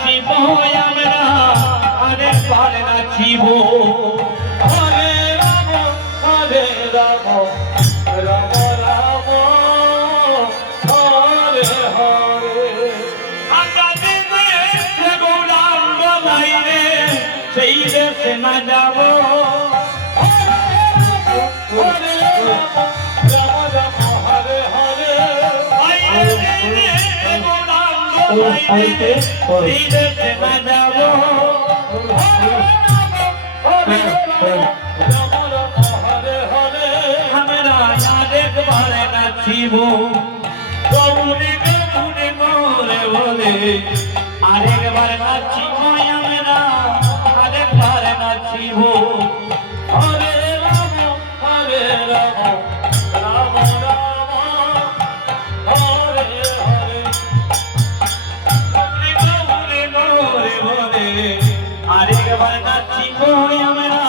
নাচিব আমরা আরেকবার নাচিব হরে রাম হরে রাম রাম রাম হরে হরে আমরা দেশে গৌরাঙ্গ বাইরে সেই দেশে না যাব হরে রাম রাম রাম হরে হরে বাইরে সেই দেশে না যাব আমরা আরেকবার নাচিব গৌরী গৌরী মোরে বলে আরেকবার নাচিব আমরা আরেকবার নাচিব হরে রাম রাম রাম হরে হরে গৌরী গৌরী মোরে বলে আরেকবার নাচিব আমরা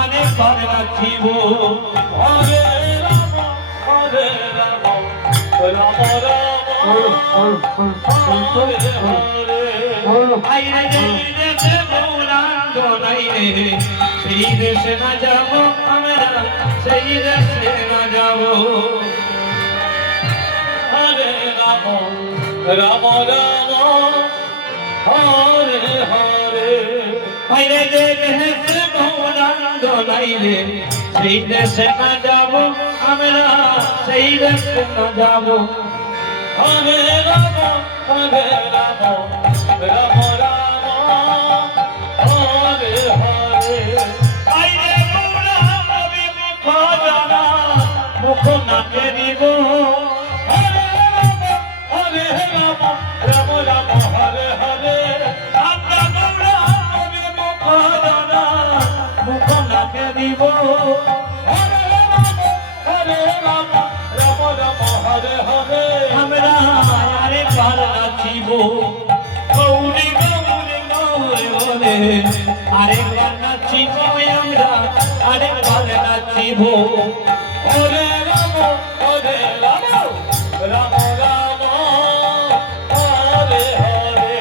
আরেকবার নাচিব হরে রাম রাম হরে হরে আইরে দেশে গৌরাঙ্গ নাই রে সেই দেশে না যাব আমরা সেই দেশে না যাব হরে রাম রাম রাম হরে হরে আইরে দেশে গৌরাঙ্গ নাই রে সেই দেশে না যাব আমরা সেই দেশে না যাব হরে রাম রাম রাম হরে হরে আইরে গৌরাঙ্গ বিমুখ জানা মুখ না কেরিব হরে রাম রাম রাম হরে হরে আমরা গৌরাঙ্গ বিমুখ জানা মুখ না কেরিব হরে রাম রাম রাম হরে হরে আমরা আরেকবার নাচিব গৌরী গৌরী গৌরী বলে আরেকবার নাচিব আমরা আরেকবার নাচিব হরে রাম রাম রাম হরে হরে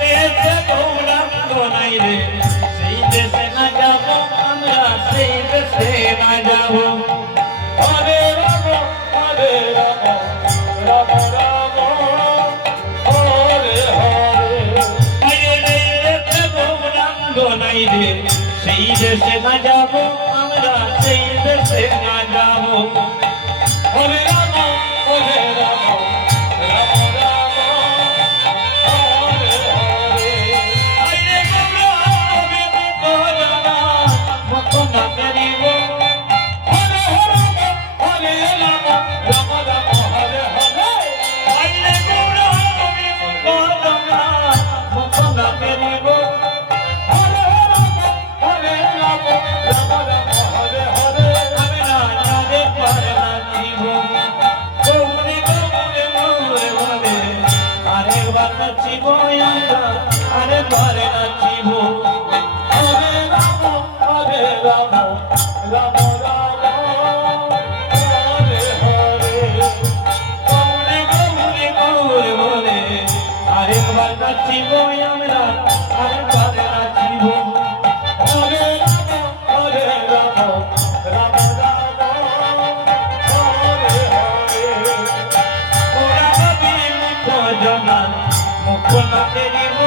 দেশে গৌরাঙ্গ নাই রে সেই দেশে না যাব আমরা সেই দেশে না যাব হরে রাম রাম রাম হরে হরে আইরে দেশে গৌরাঙ্গ নাই রে সেই দেশে না যাব আমরা সেই দেশে না যাব হরে রাম রাম রাম হরে হরে আইরে গৌরাঙ্গ বিমুখ জানা মুখ না কেরিব হরে রাম রাম রাম হরে হরে আইরে গৌরাঙ্গ বিমুখ জানা মুখ না কেরিব হরে রাম রাম রাম হরে হরে আমরা আরেকবার নাচিব গৌরী গৌরী মোরে বলে আরেকবার নাচিব আমরা আরেকবার নাচিব হরে রাম রাম রাম হরে হরে গৌরী গৌরী মোরে বলে আরেকবার নাচিব আমরা আরেকবার নাচিব হরে রাম রাম রাম হরে হরে ওরা বিমুখ জানা মুখ না কেরিব